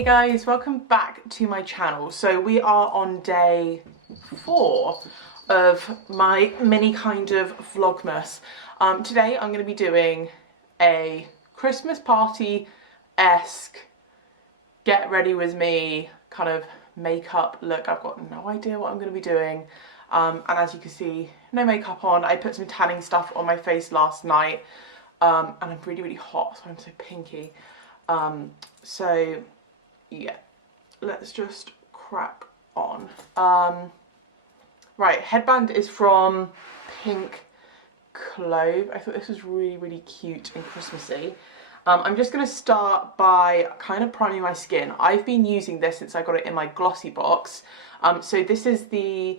Hey guys, welcome back to my channel. So we are on day 4 of my mini kind of vlogmas. Today I'm going to be doing a Christmas party-esque get ready with me kind of makeup look. I've got no idea what I'm going to be doing, and as you can see, no makeup on. I put some tanning stuff on my face last night, and I'm really hot, so I'm so pinky. So yeah, let's just crack on. Right, headband is from Pink Clove. I thought this was really cute and Christmassy. I'm just going to start by kind of priming my skin. I've been using this since I got it in my glossy box. So this is the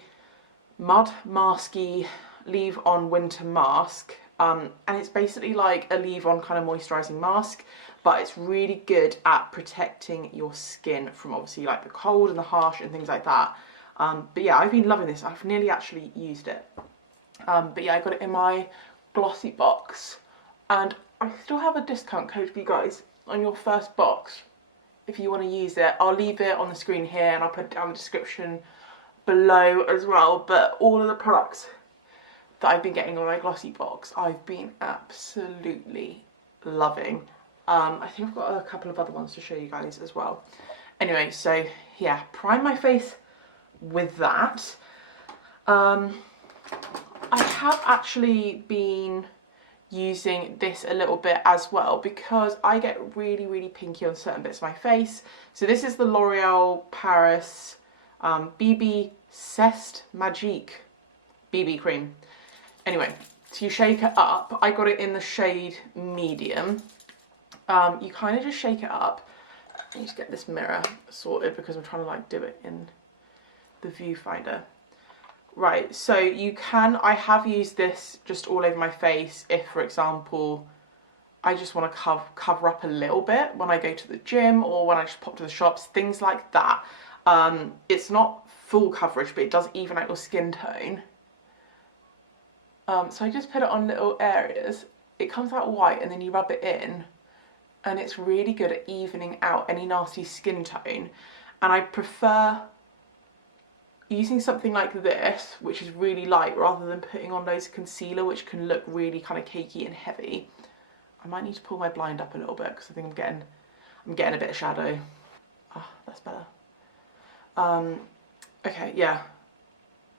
Mud Masky Leave On Winter Mask. And it's basically like a leave-on kind of moisturising mask, but it's really good at protecting your skin from obviously like the cold and the harsh and things like that. But yeah, I've been loving this. I've nearly actually used it. But yeah, I got it in my glossy box, and I still have a discount code for you guys on your first box if you want to use it. I'll leave it on the screen here and I'll put it down in the description below as well. But all of the products that I've been getting on my glossy box, I've been absolutely loving. I think I've got a couple of other ones to show you guys as well. Anyway, so yeah, prime my face with that. I have actually been using this a little bit as well because I get really pinky on certain bits of my face. So this is the L'Oreal Paris BB Ceste Magique BB cream. Anyway, so you shake it up. I got it in the shade medium. You kind of just shake it up. I need to get this mirror sorted because I'm trying to like do it in the viewfinder. Right, so you can, I have used this just all over my face if, for example, I just want to cover up a little bit when I go to the gym or when I just pop to the shops, things like that. It's not full coverage, but it does even out your skin tone. So I just put it on little areas. It comes out white and then you rub it in, and it's really good at evening out any nasty skin tone. And I prefer using something like this, which is really light, rather than putting on loads of concealer, which can look really kind of cakey and heavy. I might need to pull my blind up a little bit because I think I'm getting a bit of shadow. Ah, that's better. Okay, yeah.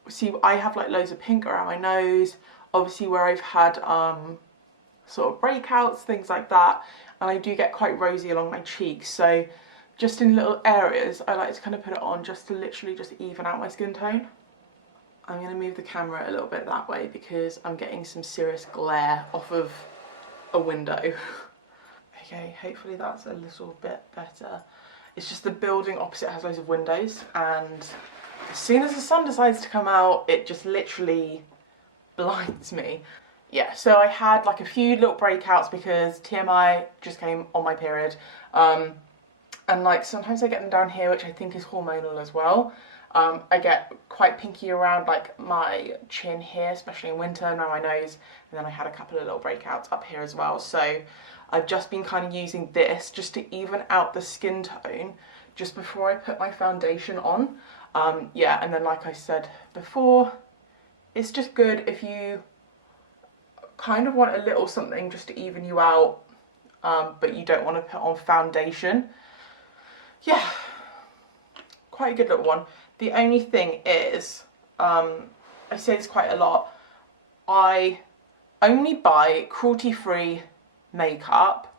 See, I have like loads of pink around my nose, obviously where I've had sort of breakouts, things like that, and I do get quite rosy along my cheeks, so just in little areas I like to kind of put it on just to literally just even out my skin tone. I'm going to move the camera a little bit that way because I'm getting some serious glare off of a window. Okay, hopefully that's a little bit better. It's just the building opposite has loads of windows, and as soon as the sun decides to come out, it just literally blinds me. Yeah, so I had like a few little breakouts because TMI, just came on my period. And like sometimes I get them down here, which I think is hormonal as well. I get quite pinky around like my chin here, especially in winter, and around my nose. And then I had a couple of little breakouts up here as well. So I've just been kind of using this just to even out the skin tone just before I put my foundation on. Yeah, and then like I said before, it's just good if you kind of want a little something just to even you out, but you don't want to put on foundation. Yeah, quite a good little one. The only thing is, I say this quite a lot, I only buy cruelty-free makeup,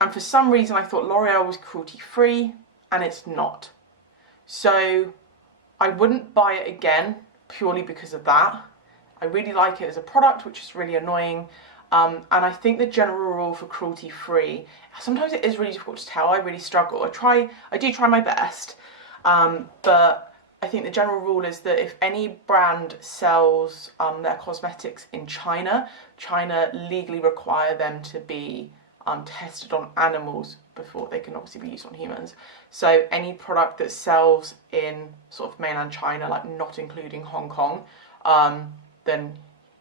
and for some reason I thought L'Oreal was cruelty-free, and it's not. So I wouldn't buy it again purely because of that. I really like it as a product, which is really annoying. And I think the general rule for cruelty-free, sometimes it is really difficult to tell. I really struggle. I do try my best, but I think the general rule is that if any brand sells their cosmetics in China, China legally require them to be tested on animals before they can obviously be used on humans. So any product that sells in sort of mainland China, like not including Hong Kong, then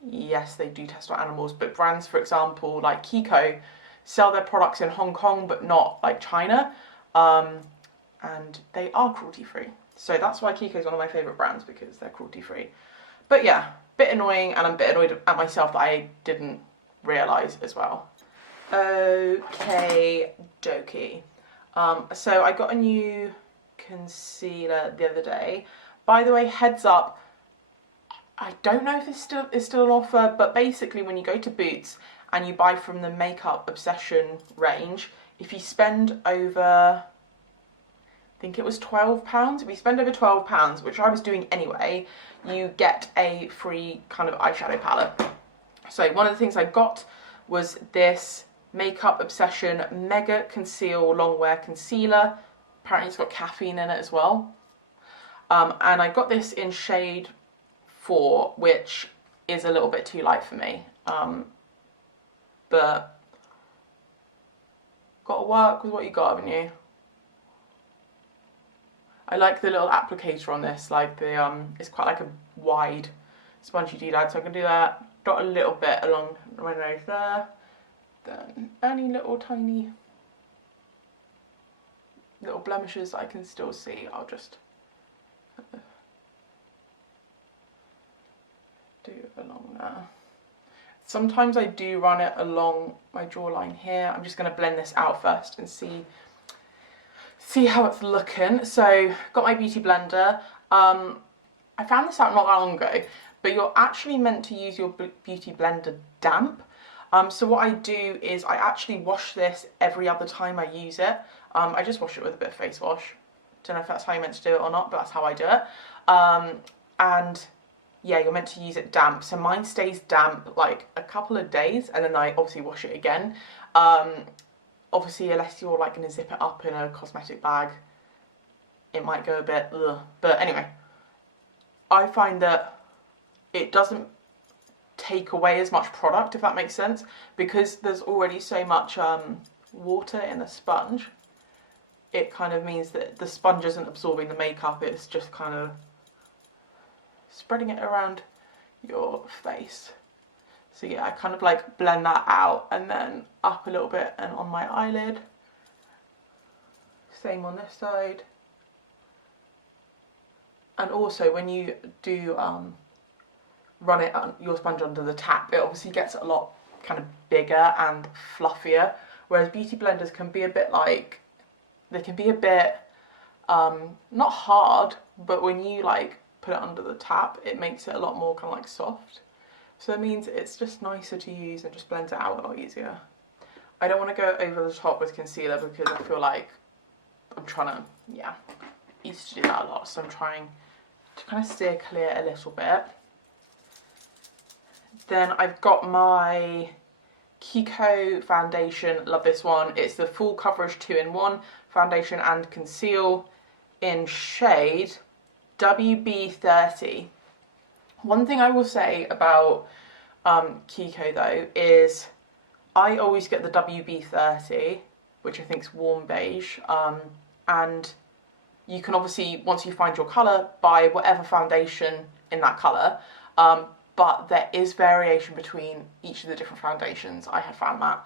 yes, they do test on animals. But brands, for example, like Kiko, sell their products in Hong Kong but not like China. and they are cruelty free. So that's why Kiko is one of my favourite brands, because they're cruelty free. But yeah, bit annoying, and I'm a bit annoyed at myself that I didn't realise as well. Okay, dokie. So I got a new concealer the other day. By the way, heads up, I don't know if it's still on offer, but basically when you go to Boots and you buy from the Makeup Obsession range, if you spend over, I think it was £12, if you spend over £12, which I was doing anyway, you get a free kind of eyeshadow palette. So one of the things I got was this Makeup Obsession Mega Conceal Longwear Concealer. Apparently it's got caffeine in it as well. And I got this in shade 4, which is a little bit too light for me. But gotta work with what you got, haven't you? I like the little applicator on this, like the it's quite like a wide spongy doodad, so I can do that. Dot a little bit along my nose there. Then any little tiny little blemishes I can still see, I'll just do along there. Sometimes I do run it along my jawline here. I'm just going to blend this out first and see how it's looking. So got my beauty blender. I found this out not that long ago, but you're actually meant to use your beauty blender damp. So what I do is I actually wash this every other time I use it. I just wash it with a bit of face wash. Don't know if that's how you're meant to do it or not, but that's how I do it. And yeah, you're meant to use it damp. So mine stays damp like a couple of days, and then I obviously wash it again. Obviously, unless you're like going to zip it up in a cosmetic bag, it might go a bit ugh. But anyway, I find that it doesn't take away as much product, if that makes sense, because there's already so much water in the sponge. It kind of means that the sponge isn't absorbing the makeup, it's just kind of spreading it around your face. So yeah, I kind of like blend that out and then up a little bit and on my eyelid. Same on this side. And also when you do run it your sponge under the tap, it obviously gets a lot kind of bigger and fluffier, whereas beauty blenders can be a bit like, they can be a bit not hard, but when you like put it under the tap, it makes it a lot more kind of like soft. So it means it's just nicer to use and just blends it out a lot easier. I don't want to go over the top with concealer because I feel like I'm trying to, yeah, I used to do that a lot, so I'm trying to kind of steer clear a little bit. Then I've got my Kiko foundation, love this one. It's the full coverage 2-in-1 foundation and conceal in shade WB30. One thing I will say about Kiko though is I always get the WB30, which I think is warm beige, and you can obviously, once you find your colour, buy whatever foundation in that colour, but there is variation between each of the different foundations. I have found that.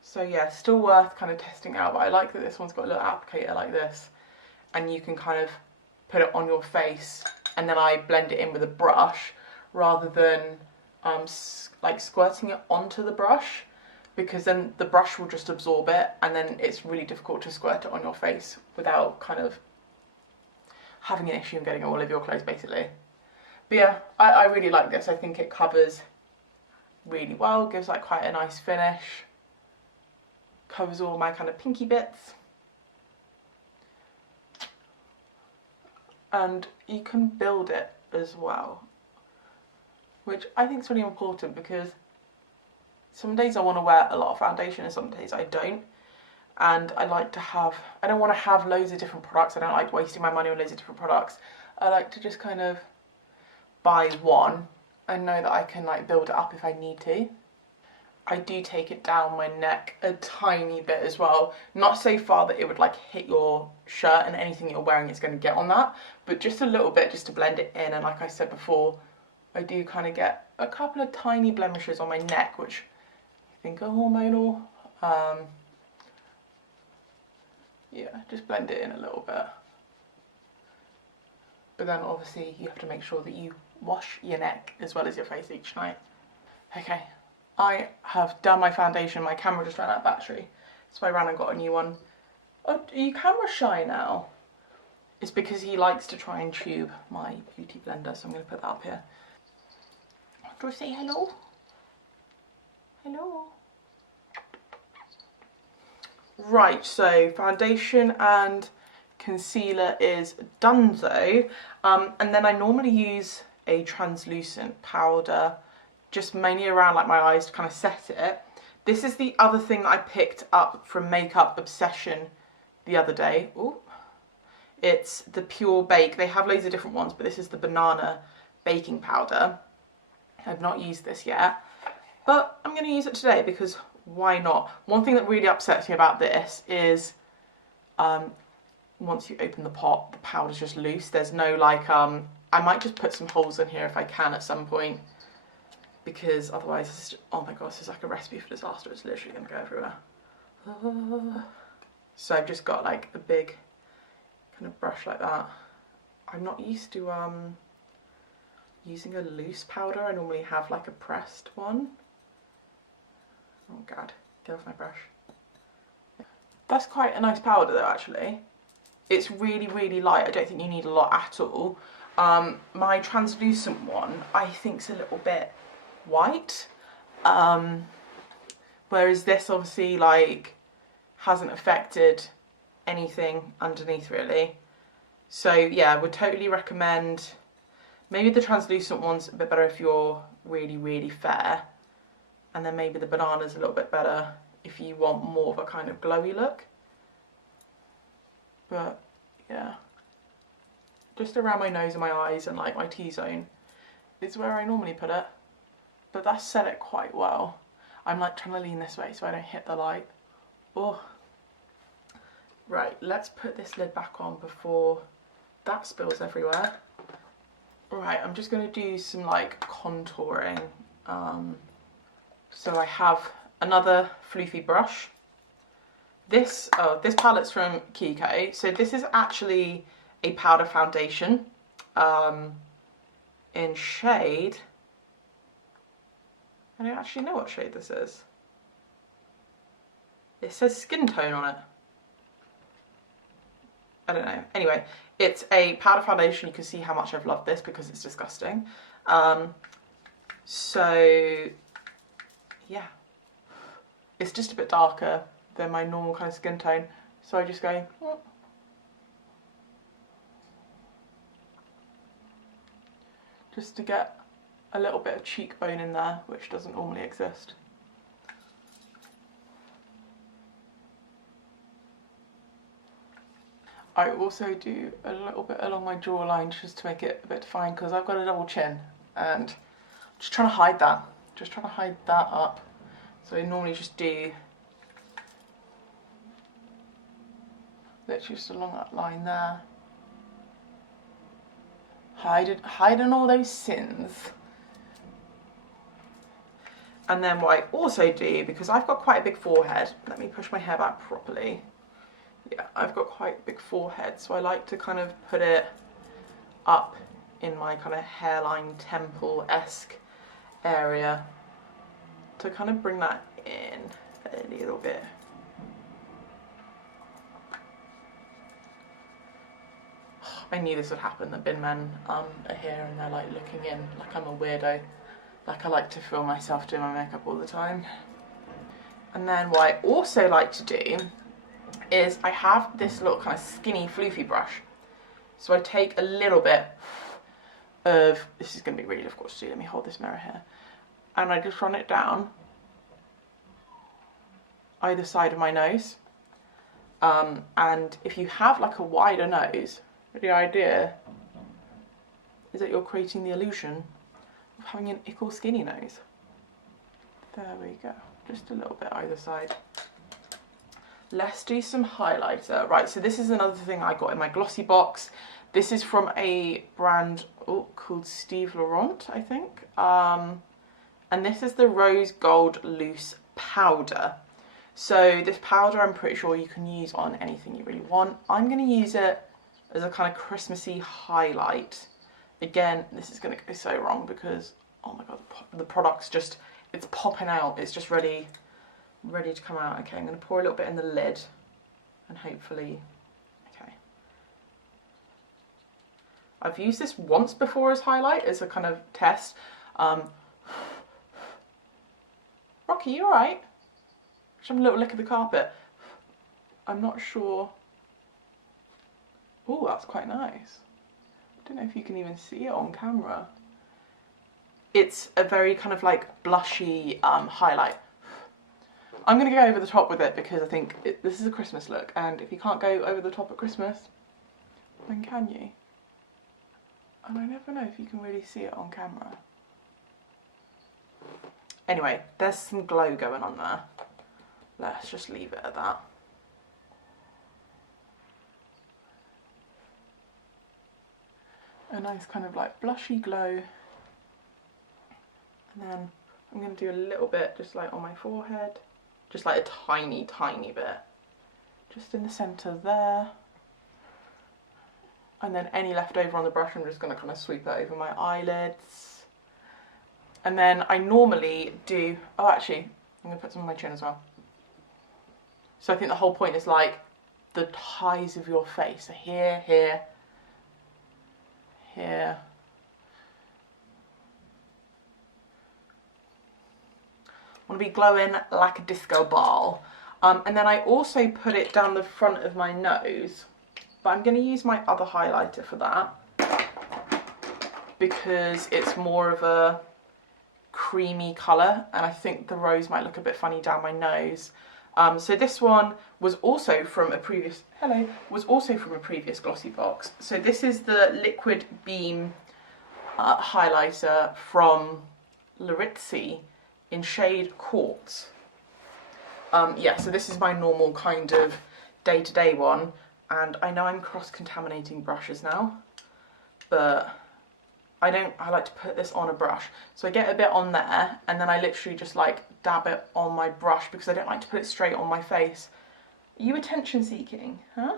So yeah, still worth kind of testing out, but I like that this one's got a little applicator like this, and you can kind of put it on your face, and then I blend it in with a brush rather than like squirting it onto the brush, because then the brush will just absorb it, and then it's really difficult to squirt it on your face without kind of having an issue and getting all of your clothes basically. But yeah, I really like this. I think it covers really well, gives like quite a nice finish, covers all my kind of pinky bits. And you can build it as well, which I think is really important, because some days I want to wear a lot of foundation and some days I don't. And I like to have, I don't want to have loads of different products. I don't like wasting my money on loads of different products. I like to just kind of buy one and know that I can like build it up if I need to. I do take it down my neck a tiny bit as well. Not so far that it would like hit your shirt and anything you're wearing is going to get on that, but just a little bit just to blend it in. And like I said before, I do kind of get a couple of tiny blemishes on my neck, which I think are hormonal. Yeah, just blend it in a little bit. But then obviously you have to make sure that you wash your neck as well as your face each night. Okay, I have done my foundation. My camera just ran out of battery, so I ran and got a new one. Oh, are you camera shy now? It's because he likes to try and tube my beauty blender, so I'm going to put that up here. Do I say hello? Hello? Right, so foundation and concealer is donezo. And then I normally use a translucent powder, just mainly around like my eyes to kind of set it. This is the other thing that I picked up from Makeup Obsession the other day. Ooh. It's the Pure Bake. They have loads of different ones, but this is the banana baking powder. I've not used this yet, but I'm going to use it today because why not? One thing that really upsets me about this is once you open the pot, the powder's just loose. There's no like, I might just put some holes in here if I can at some point, because otherwise, it's just, oh my gosh, this is like a recipe for disaster. It's literally going to go everywhere. So I've just got like a big kind of brush like that. I'm not used to using a loose powder. I normally have like a pressed one. Oh god, get off my brush. That's quite a nice powder though, actually. It's really, really light. I don't think you need a lot at all. My translucent one, I think, is a little bit white. Whereas this obviously like hasn't affected anything underneath really. So yeah, I would totally recommend. Maybe the translucent one's a bit better if you're really, really fair. And then maybe the banana's a little bit better if you want more of a kind of glowy look. But yeah, just around my nose and my eyes and like my T-zone is where I normally put it. But that's set it quite well. I'm like trying to lean this way so I don't hit the light. Oh. Right, let's put this lid back on before that spills everywhere. Right, I'm just going to do some like contouring. So I have another floofy brush. This palette's from Kiko. So this is actually a powder foundation in shade. I don't actually know what shade this is. It says skin tone on it. I don't know. Anyway, it's a powder foundation. You can see how much I've loved this because it's disgusting. So yeah, it's just a bit darker than my normal kind of skin tone. So I just go, oh. Just to get a little bit of cheekbone in there, which doesn't normally exist. I also do a little bit along my jawline just to make it a bit defined because I've got a double chin and I'm just trying to hide that. Just trying to hide that up. So I normally just do literally just along that line there. Hiding all those sins. And then what I also do, because I've got quite a big forehead, let me push my hair back properly. Yeah, I've got quite a big forehead, so I like to kind of put it up in my kind of hairline temple-esque area to kind of bring that in a little bit. I knew this would happen. The bin men are here and they're like looking in like I'm a weirdo. Like I like to film myself doing my makeup all the time. And then what I also like to do is I have this little kind of skinny floofy brush. So I take a little bit of, this is going to be really difficult to do, let me hold this mirror here. And I just run it down either side of my nose. And if you have like a wider nose, the idea is that you're creating the illusion of having an ickle skinny nose. There we go, just a little bit either side. Let's do some highlighter. Right, so this is another thing I got in my glossy box. This is from a brand called Steve Laurent, I think. And this is the Rose Gold Loose Powder. So this powder, I'm pretty sure you can use on anything you really want. I'm going to use it as a kind of Christmassy highlight. Again, this is going to go so wrong because, oh my god, the product's just, it's popping out. It's just ready to come out. Okay, I'm going to pour a little bit in the lid and hopefully, okay. I've used this once before as highlight, as a kind of test. Rocky, you alright? Just having a little lick of the carpet. I'm not sure. Oh, that's quite nice. I don't know if you can even see it on camera. It's a very kind of like blushy highlight. I'm going to go over the top with it because I think this is a Christmas look, and if you can't go over the top at Christmas, then can you? And I never know if you can really see it on camera. Anyway, there's some glow going on there. Let's just leave it at that. A nice kind of like blushy glow. And then I'm going to do a little bit just like on my forehead. Just like a tiny, tiny bit. Just in the centre there. And then any left over on the brush, I'm just going to kind of sweep it over my eyelids. And then I normally do, oh actually, I'm going to put some on my chin as well. So I think the whole point is like the ties of your face. So here, here, here. I want to be glowing like a disco ball. And then I also put it down the front of my nose, but I'm going to use my other highlighter for that because it's more of a creamy colour, and I think the rose might look a bit funny down my nose. So this one was also from a previous, glossy box. So this is the Liquid Beam highlighter from Larizzi in shade Quartz. Yeah, so this is my normal kind of day-to-day one, and I know I'm cross-contaminating brushes now, but I like to put this on a brush. So I get a bit on there, and then I literally just like dab it on my brush because I don't like to put it straight on my face. Are you attention seeking, huh?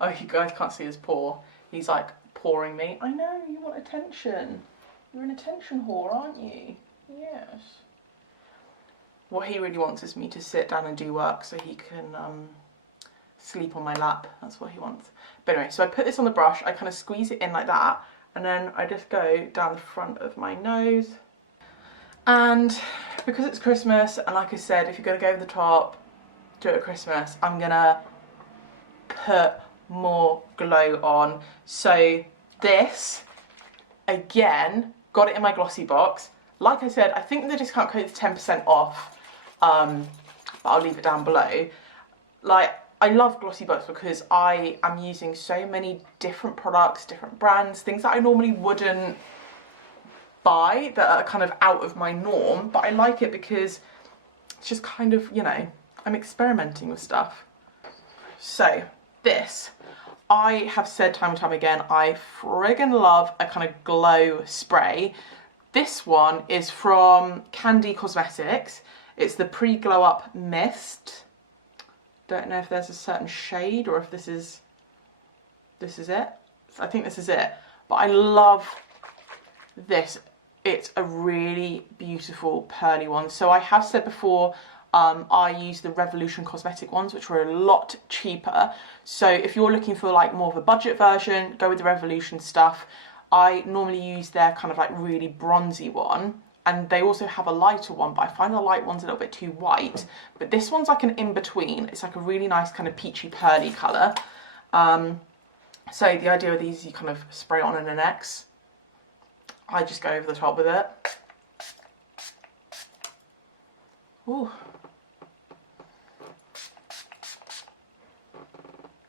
Oh, you guys can't see his paw. He's like pawing me. I know, you want attention. You're an attention whore, aren't you? Yes. What he really wants is me to sit down and do work so he can sleep on my lap. That's what he wants. But anyway, so I put this on the brush, I kind of squeeze it in like that, and then I just go down the front of my nose. And because it's Christmas, and like I said, if you're going to go over the top, do it at Christmas, I'm going to put more glow on. So this, again, got it in my glossy box. Like I said, I think the discount code is 10% off, but I'll leave it down below. Like, I love glossy box because I am using so many different products, different brands, things that I normally wouldn't buy that are kind of out of my norm, but I like it because it's just kind of, you know, I'm experimenting with stuff. So this, I have said time and time again, I friggin' love a kind of glow spray. This one is from Candy Cosmetics. It's the Pre-Glow Up Mist. Don't know if there's a certain shade or if this is it. I think this is it. But I love this. It's a really beautiful pearly one. So I have said before, I use the Revolution Cosmetic ones, which are a lot cheaper. So if you're looking for like more of a budget version, go with the Revolution stuff. I normally use their kind of like really bronzy one. And they also have a lighter one, but I find the light one's a little bit too white. But this one's like an in-between. It's like a really nice kind of peachy pearly colour. So the idea of these, you kind of spray it on an X. I just go over the top with it. Ooh.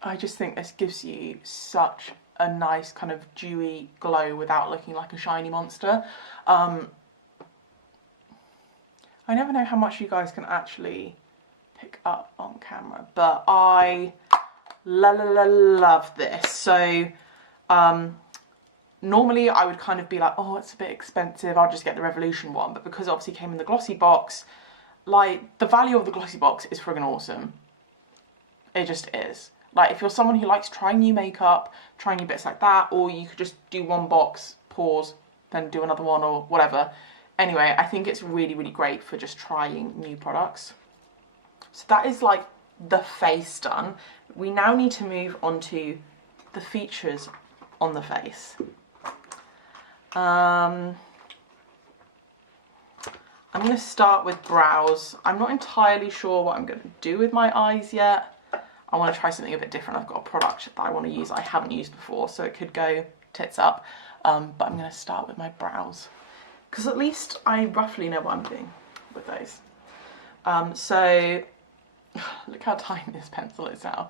I just think this gives you such a nice kind of dewy glow without looking like a shiny monster. I never know how much you guys can actually pick up on camera, but I love this. So Normally I would kind of be like, oh, it's a bit expensive, I'll just get the Revolution one. But because it obviously came in the glossy box, like, the value of the glossy box is friggin' awesome. It just is. Like, if you're someone who likes trying new makeup, trying new bits like that, or you could just do one box, pause, then do another one or whatever. Anyway, I think it's really, really great for just trying new products. So that is like the face done. We now need to move on to the features on the face. I'm going to start with brows. I'm not entirely sure what I'm going to do with my eyes yet. I want to try something a bit different. I've got a product that I want to use I haven't used before, so it could go tits up. But I'm going to start with my brows, because at least I roughly know what I'm doing with those. So look how tiny this pencil is now.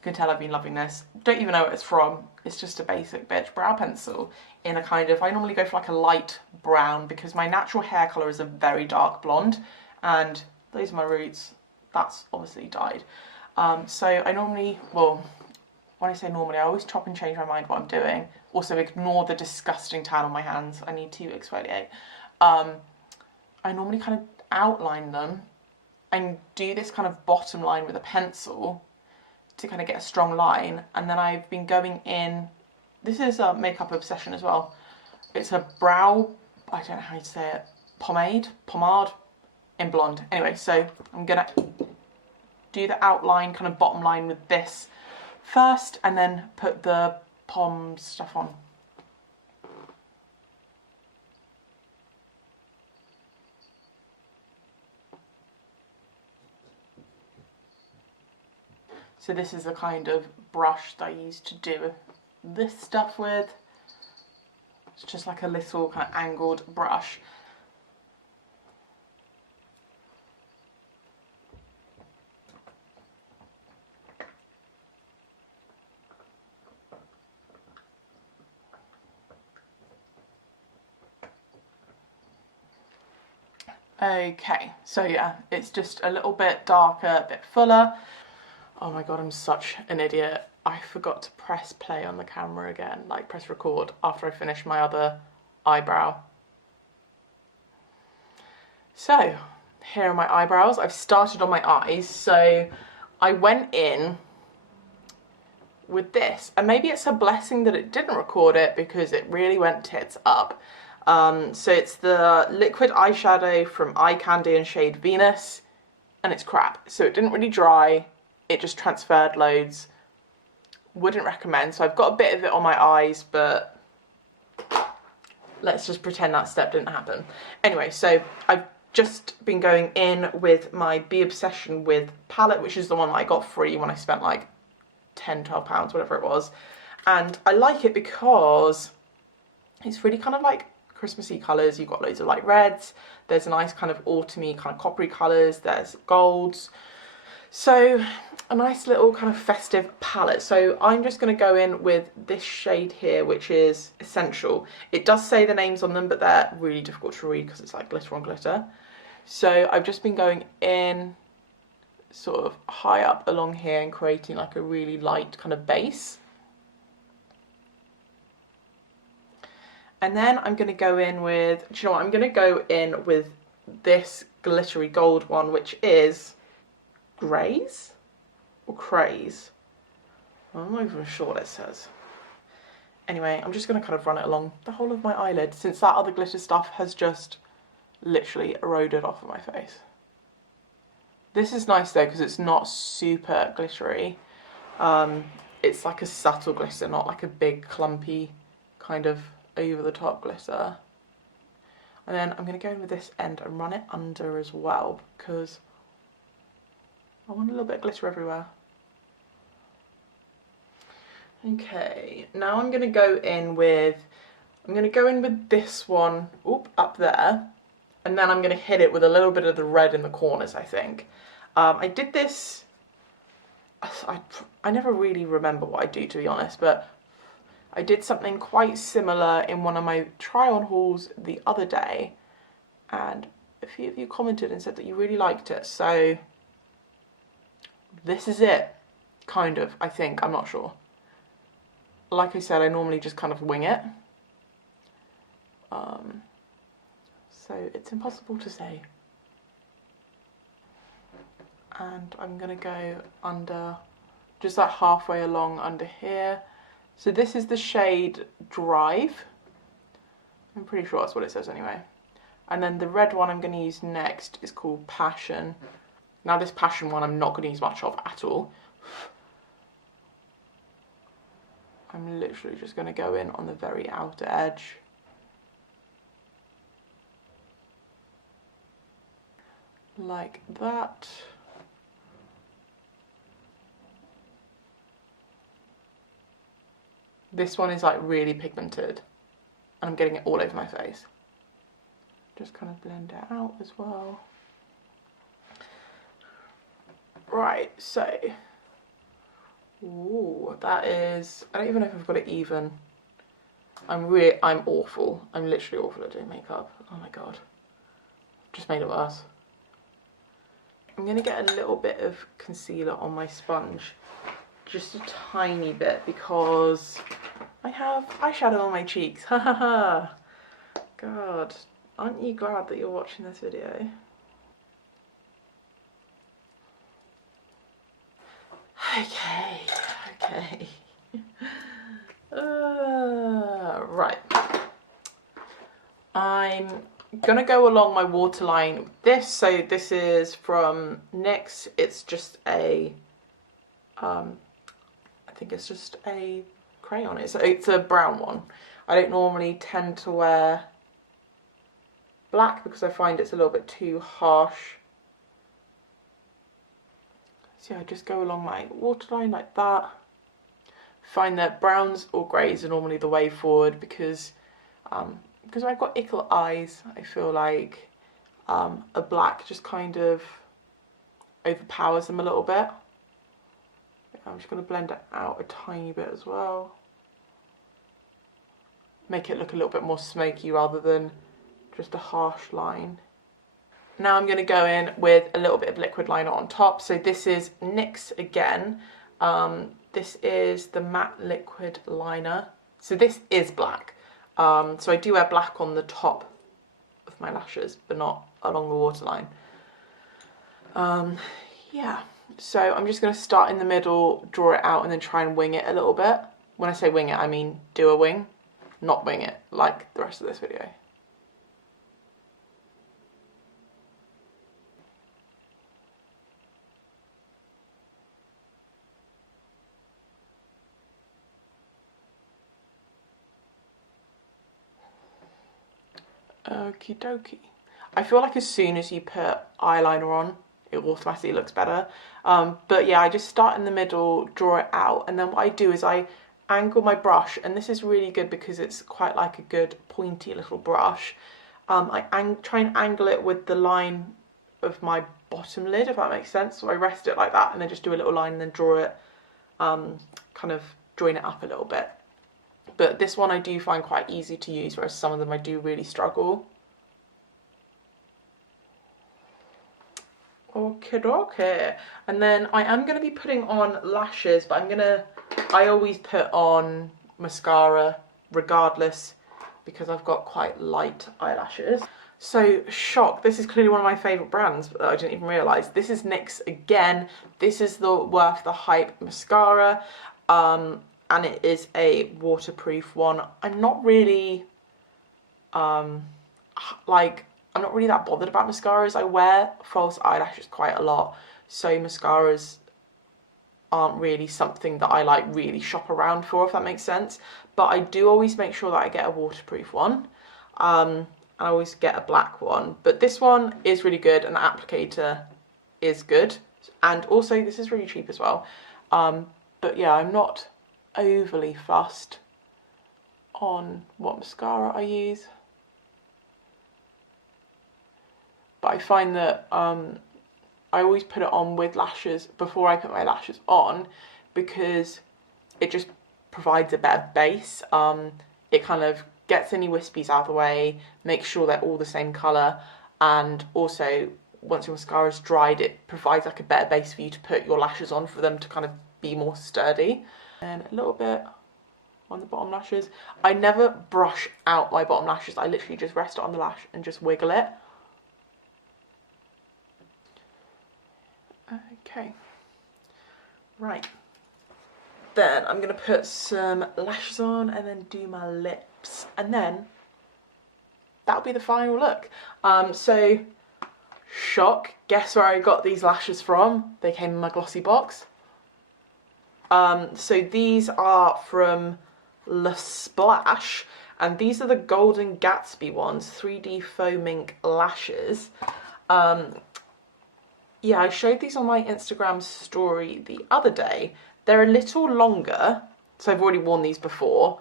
You can tell I've been loving this. Don't even know what it's from. It's just a basic bitch brow pencil in a kind of, I normally go for like a light brown because my natural hair colour is a very dark blonde, and those are my roots. That's obviously dyed. So I normally, well, when I say normally, I always chop and change my mind what I'm doing. Also ignore the disgusting tan on my hands. I need to exfoliate. I normally kind of outline them and do this kind of bottom line with a pencil to kind of get a strong line. And then I've been going in, this is a Makeup Obsession as well. It's a brow, I don't know how you say it, pomade in blonde. Anyway, so I'm gonna do the outline, kind of bottom line with this first, and then put the pom stuff on. So this is the kind of brush that I used to do this stuff with. It's just like a little kind of angled brush. Okay, so yeah, it's just a little bit darker, a bit fuller. Oh my god, I'm such an idiot. I forgot to press play on the camera again, like press record after I finished my other eyebrow. So, here are my eyebrows. I've started on my eyes, so I went in with this, and maybe it's a blessing that it didn't record it because it really went tits up. So it's the liquid eyeshadow from Eye Candy in shade Venus, and it's crap. So it didn't really dry, it just transferred loads. Wouldn't recommend. So I've got a bit of it on my eyes, but let's just pretend that step didn't happen. Anyway, so I've just been going in with my Be Obsession with palette, which is the one that I got free when I spent like £10, £12, whatever it was. And I like it because it's really kind of like Christmassy colours. You've got loads of light reds, there's a nice kind of autumny kind of coppery colours, there's golds. So a nice little kind of festive palette. So I'm just going to go in with this shade here, which is Essential. It does say the names on them, but they're really difficult to read because it's like glitter on glitter. So I've just been going in sort of high up along here and creating like a really light kind of base. And then I'm going to go in with, do you know what, I'm going to go in with this glittery gold one, which is Graze or Craze. I'm not even sure what it says. Anyway, I'm just going to kind of run it along the whole of my eyelid, since that other glitter stuff has just literally eroded off of my face. This is nice though because it's not super glittery. It's like a subtle glitter, not like a big clumpy kind of over the top glitter. And then I'm going to go in with this end and run it under as well because I want a little bit of glitter everywhere. Okay, now I'm going to go in with this one up there, and then I'm going to hit it with a little bit of the red in the corners, I think. I did this, I never really remember what I do, to be honest, but I did something quite similar in one of my try-on hauls the other day, and a few of you commented and said that you really liked it, so this is it, kind of, I think, I'm not sure. Like I said, I normally just kind of wing it, So it's impossible to say. And I'm gonna go under, just like halfway along under here. So this is the shade Drive. I'm pretty sure that's what it says anyway. And then the red one I'm going to use next is called Passion. Now this Passion one I'm not going to use much of at all. I'm literally just going to go in on the very outer edge. Like that. This one is like really pigmented and I'm getting it all over my face. Just kind of blend it out as well. Right, so, ooh, that is, I don't even know if I've got it even. I'm awful. I'm literally awful at doing makeup. Oh my god. Just made it worse. I'm gonna get a little bit of concealer on my sponge. Just a tiny bit because I have eyeshadow on my cheeks. Ha ha ha. God, aren't you glad that you're watching this video? Okay. Right. I'm gonna go along my waterline with this. So this is from NYX. It's just a, I think it's just a crayon. It's a brown one. I don't normally tend to wear black because I find it's a little bit too harsh. So yeah, I just go along my waterline like that. Find that browns or greys are normally the way forward because I've got ickle eyes. I feel like a black just kind of overpowers them a little bit. I'm just going to blend it out a tiny bit as well. Make it look a little bit more smoky rather than just a harsh line. Now I'm going to go in with a little bit of liquid liner on top. So this is NYX again. This is the matte liquid liner. So this is black. So I do wear black on the top of my lashes, but not along the waterline. Yeah, so I'm just going to start in the middle, draw it out, and then try and wing it a little bit. When I say wing it, I mean do a wing, not wing it like the rest of this video. Okie dokie. I feel like as soon as you put eyeliner on, it automatically looks better. But yeah, I just start in the middle, draw it out, and then what I do is I angle my brush, and this is really good because it's quite like a good pointy little brush. I try and angle it with the line of my bottom lid, if that makes sense. So I rest it like that and then just do a little line and then draw it, kind of join it up a little bit. But this one I do find quite easy to use, whereas some of them I do really struggle. Okay. And then I am going to be putting on lashes, but I always put on mascara regardless because I've got quite light eyelashes. So shock, this is clearly one of my favourite brands that I didn't even realise. This is NYX again. This is the Worth the Hype mascara. And it is a waterproof one. I'm not really, I'm not really that bothered about mascaras. I wear false eyelashes quite a lot, so mascaras aren't really something that I like really shop around for, if that makes sense. But I do always make sure that I get a waterproof one. I always get a black one, but this one is really good and the applicator is good. And also this is really cheap as well. But yeah, I'm not overly fussed on what mascara I use, but I find that I always put it on with lashes before I put my lashes on because it just provides a better base. It kind of gets any wispies out of the way, makes sure they're all the same colour, and also once your mascara's dried it provides like a better base for you to put your lashes on for them to kind of be more sturdy. And a little bit on the bottom lashes. I never brush out my bottom lashes. I literally just rest it on the lash and just wiggle it. Okay. Right. Then I'm going to put some lashes on and then do my lips. And then that'll be the final look. So, shock. Guess where I got these lashes from? They came in my glossy box. So these are from Le Splash, and these are the Golden Gatsby ones, 3D foaming lashes. Yeah, I showed these on my Instagram story the other day. They're a little longer, so I've already worn these before.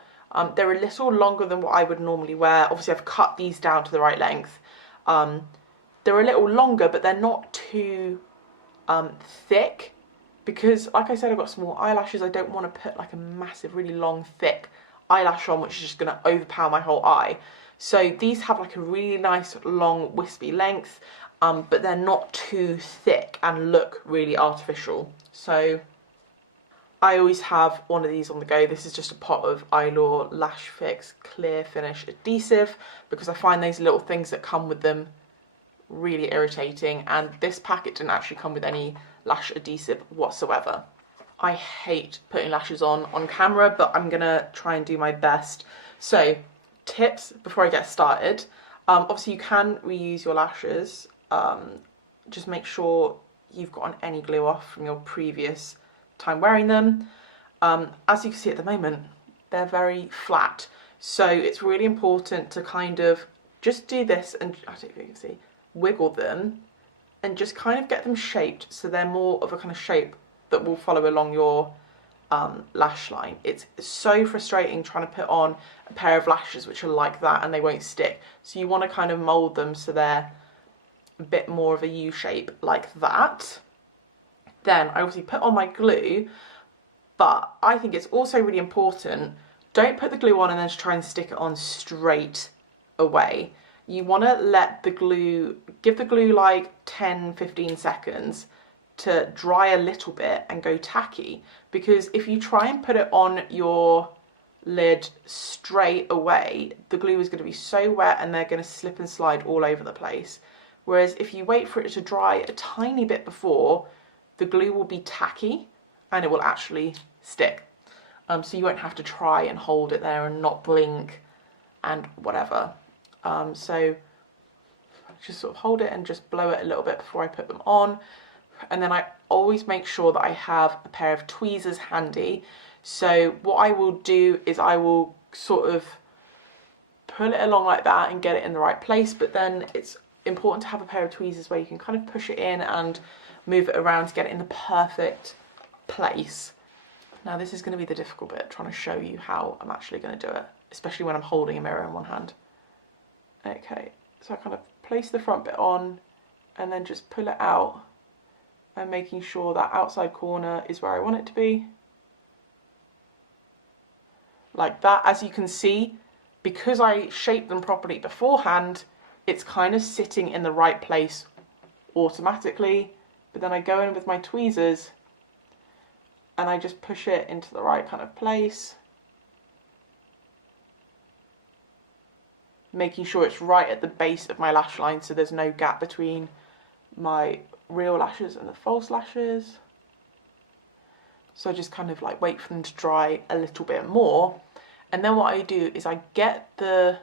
They're a little longer than what I would normally wear. Obviously, I've cut these down to the right length. They're a little longer, but they're not too thick. Because, like I said, I've got small eyelashes. I don't want to put like a massive, really long, thick eyelash on, which is just going to overpower my whole eye. So these have like a really nice, long, wispy length, but they're not too thick and look really artificial. So I always have one of these on the go. This is just a pot of Eyelaw Lash Fix Clear Finish Adhesive, because I find those little things that come with them really irritating, and this packet didn't actually come with any lash adhesive whatsoever. I hate putting lashes on camera, but I'm gonna try and do my best. So, tips before I get started. Obviously you can reuse your lashes. Just make sure you've gotten any glue off from your previous time wearing them. As you can see at the moment, they're very flat. So it's really important to kind of just do this, and I don't know if you can see, wiggle them and just kind of get them shaped so they're more of a kind of shape that will follow along your lash line. It's so frustrating trying to put on a pair of lashes which are like that and they won't stick. So you want to kind of mould them so they're a bit more of a U shape like that. Then I obviously put on my glue, but I think it's also really important, don't put the glue on and then just try and stick it on straight away. You want to let the glue, give the glue like 10-15 seconds to dry a little bit and go tacky, because if you try and put it on your lid straight away, the glue is going to be so wet and they're going to slip and slide all over the place. Whereas if you wait for it to dry a tiny bit before, the glue will be tacky and it will actually stick. So you won't have to try and hold it there and not blink and whatever. So just sort of hold it and just blow it a little bit before I put them on. And then I always make sure that I have a pair of tweezers handy. So what I will do is I will sort of pull it along like that and get it in the right place, but then it's important to have a pair of tweezers where you can kind of push it in and move it around to get it in the perfect place. Now this is going to be the difficult bit, trying to show you how I'm actually going to do it, especially when I'm holding a mirror in one hand. Okay, so I kind of place the front bit on and then just pull it out and making sure that outside corner is where I want it to be. Like that. As you can see, because I shaped them properly beforehand, it's kind of sitting in the right place automatically, but then I go in with my tweezers and I just push it into the right kind of place, making sure it's right at the base of my lash line so there's no gap between my real lashes and the false lashes. So I just kind of like wait for them to dry a little bit more, and then what I do is I get the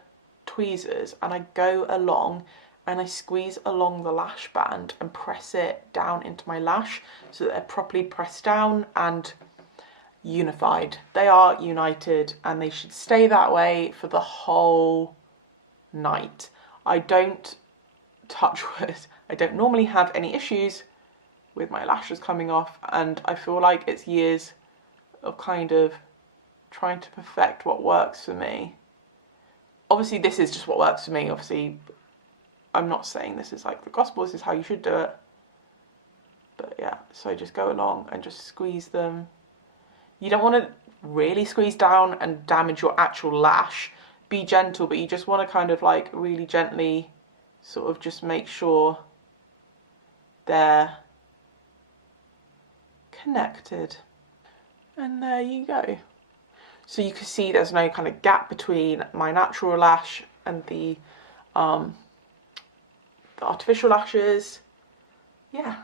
tweezers and I go along and I squeeze along the lash band and press it down into my lash so that they're properly pressed down and unified. They are united and they should stay that way for the whole night. I don't, touch wood, I don't normally have any issues with my lashes coming off, and I feel like it's years of kind of trying to perfect what works for me. Obviously this is just what works for me. Obviously I'm not saying this is like the gospel, this is how you should do it. But yeah, so just go along and just squeeze them. You don't want to really squeeze down and damage your actual lash. Be gentle, but you just want to kind of like really gently sort of just make sure they're connected. And there you go. So you can see there's no kind of gap between my natural lash and the artificial lashes. Yeah,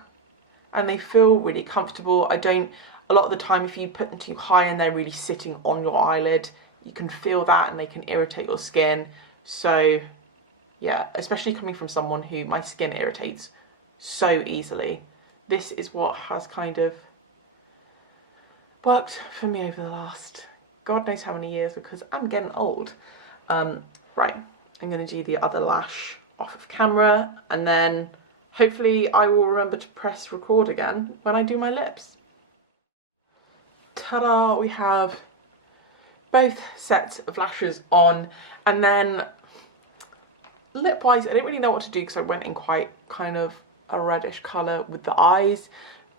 and they feel really comfortable. A lot of the time if you put them too high and they're really sitting on your eyelid, you can feel that and they can irritate your skin. So yeah, especially coming from someone who my skin irritates so easily, this is what has kind of worked for me over the last God knows how many years, because I'm getting old. Right, I'm going to do the other lash off of camera, and then hopefully I will remember to press record again when I do my lips. Ta-da, we have both sets of lashes on, and then lip-wise I didn't really know what to do because I went in quite kind of a reddish colour with the eyes,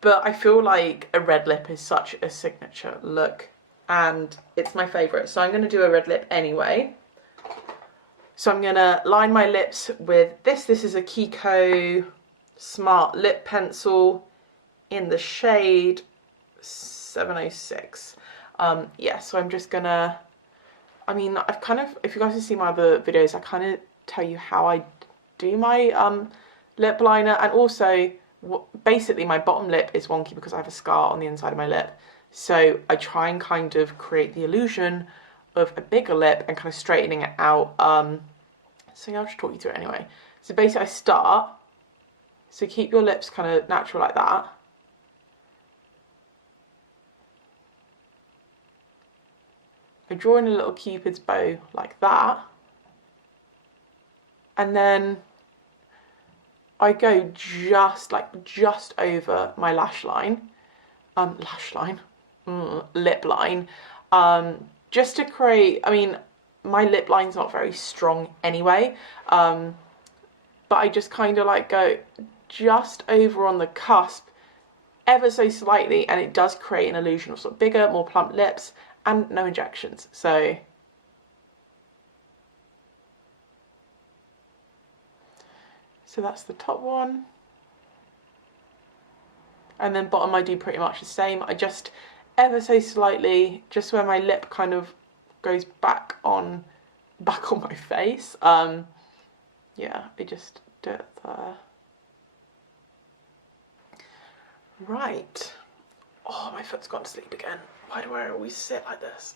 but I feel like a red lip is such a signature look and it's my favourite, so I'm going to do a red lip anyway. So I'm going to line my lips with this. This is a Kiko Smart Lip Pencil in the shade 706. Yeah, so I'm just gonna, I mean, I've kind of, if you guys have seen my other videos, I kind of tell you how I do my lip liner, and also basically my bottom lip is wonky because I have a scar on the inside of my lip. So I try and kind of create the illusion of a bigger lip and kind of straightening it out. So yeah, I'll just talk you through it anyway. So basically I start, so keep your lips kind of natural like that. I draw in a little cupid's bow like that. And then I go just over my lip line, just to create, I mean, my lip line's not very strong anyway, but I just kind of like go just over on the cusp ever so slightly, and it does create an illusion of sort of bigger, more plump lips and no injections. So that's the top one, and then bottom I do pretty much the same. I just ever so slightly, just where my lip kind of goes back on my face. Yeah, I just do it there. Right. Oh, my foot's gone to sleep again. Why do I always sit like this?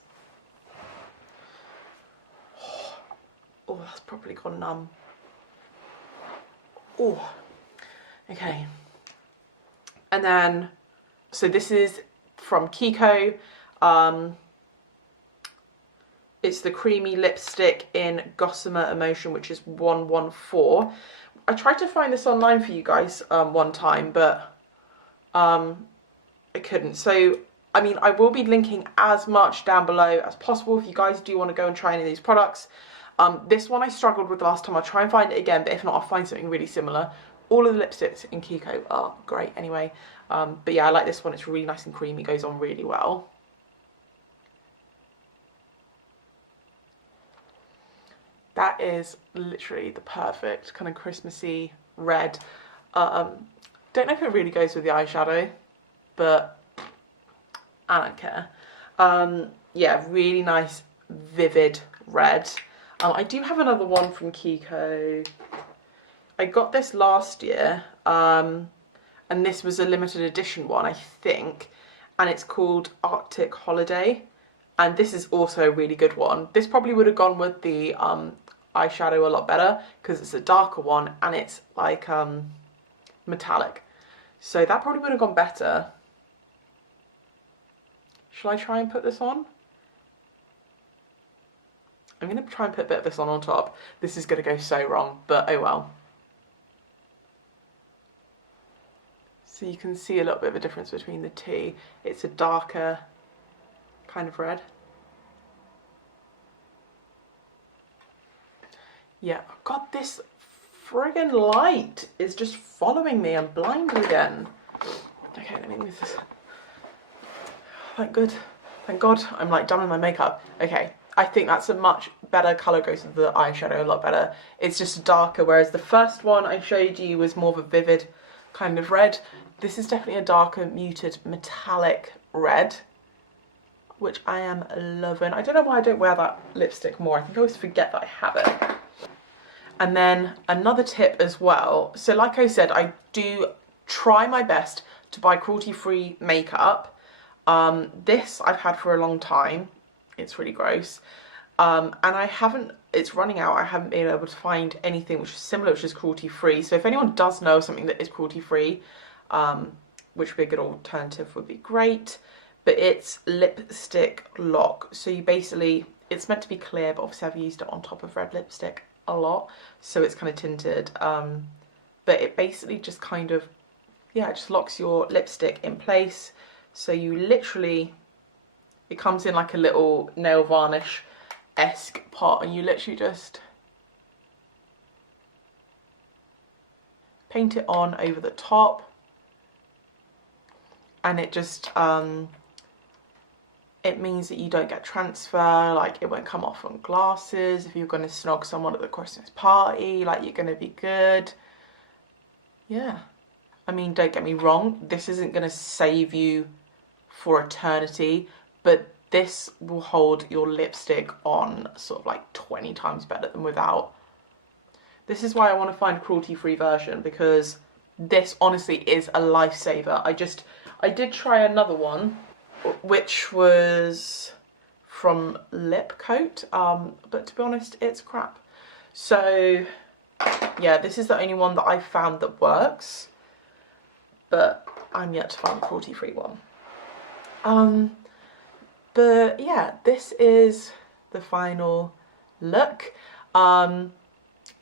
Oh, that's probably gone numb. Oh, okay. And then, so this is from Kiko. It's the creamy lipstick in Gossamer Emotion, which is 114. I tried to find this online for you guys one time, but I couldn't. So, I mean, I will be linking as much down below as possible if you guys do want to go and try any of these products. This one I struggled with last time. I'll try and find it again, but if not, I'll find something really similar. All of the lipsticks in Kiko are great anyway. But yeah, I like this one. It's really nice and creamy, goes on really well. That is literally the perfect kind of Christmassy red. Don't know if it really goes with the eyeshadow, but I don't care. Yeah, really nice, vivid red. I do have another one from Kiko. I got this last year, and this was a limited edition one, I think, and it's called Arctic Holiday, and this is also a really good one. This probably would have gone with the eyeshadow a lot better because it's a darker one and it's like metallic, so that probably would have gone better. Shall I try and put this on? I'm going to try and put a bit of this on top. This is going to go so wrong, but oh well. So you can see a little bit of a difference between the two. It's a darker kind of red. Yeah, God, this friggin' light is just following me. I'm blind again. Okay, let me move this. Thank God, I'm like done with my makeup. Okay, I think that's a much better colour, goes with the eyeshadow a lot better. It's just darker, whereas the first one I showed you was more of a vivid kind of red. This is definitely a darker, muted, metallic red. which I am loving. I don't know why I don't wear that lipstick more. I think I always forget that I have it. And then another tip as well. So like I said, I do try my best to buy cruelty-free makeup. This I've had for a long time. It's really gross. And it's running out. I haven't been able to find anything which is similar, which is cruelty-free. So if anyone does know something that is cruelty-free, which would be a good alternative, would be great. But it's lipstick lock. So you basically, it's meant to be clear, but obviously I've used it on top of red lipstick a lot, so it's kind of tinted. But it basically just kind of, yeah, it just locks your lipstick in place. So you literally, it comes in like a little nail varnish-esque pot, and you literally just paint it on over the top, and it just it means that you don't get transfer, like it won't come off on glasses. If you're going to snog someone at the Christmas party, like you're going to be good. Yeah. I mean, don't get me wrong, this isn't going to save you for eternity, but this will hold your lipstick on sort of like 20 times better than without. This is why I want to find a cruelty-free version, because this honestly is a lifesaver. I did try another one, which was from Lip Coat, but to be honest, it's crap. So yeah, this is the only one that I've found that works, but I'm yet to find a cruelty-free one. But yeah, this is the final look. I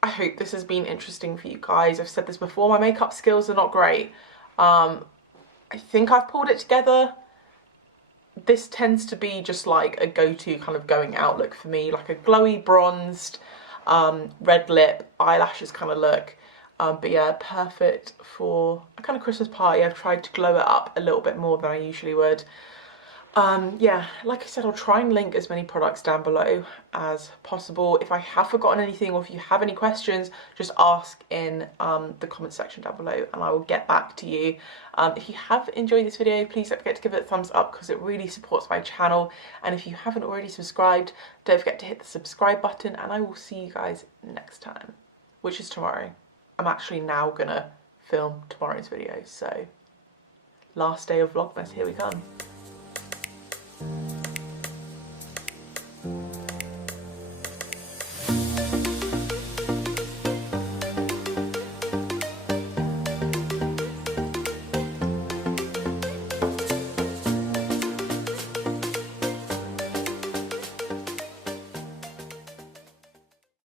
hope this has been interesting for you guys. I've said this before, my makeup skills are not great. I think I've pulled it together. This tends to be just like a go-to kind of going out look for me, like a glowy bronzed, red lip, eyelashes kind of look. But yeah, perfect for a kind of Christmas party. I've tried to glow it up a little bit more than I usually would. Yeah, like I said, I'll try and link as many products down below as possible. If I have forgotten anything, or if you have any questions, just ask in the comment section down below and I will get back to you. If you have enjoyed this video, please don't forget to give it a thumbs up, because it really supports my channel. And if you haven't already subscribed, don't forget to hit the subscribe button, and I will see you guys next time, which is tomorrow. I'm actually now gonna film tomorrow's video, so last day of Vlogmas, here we come.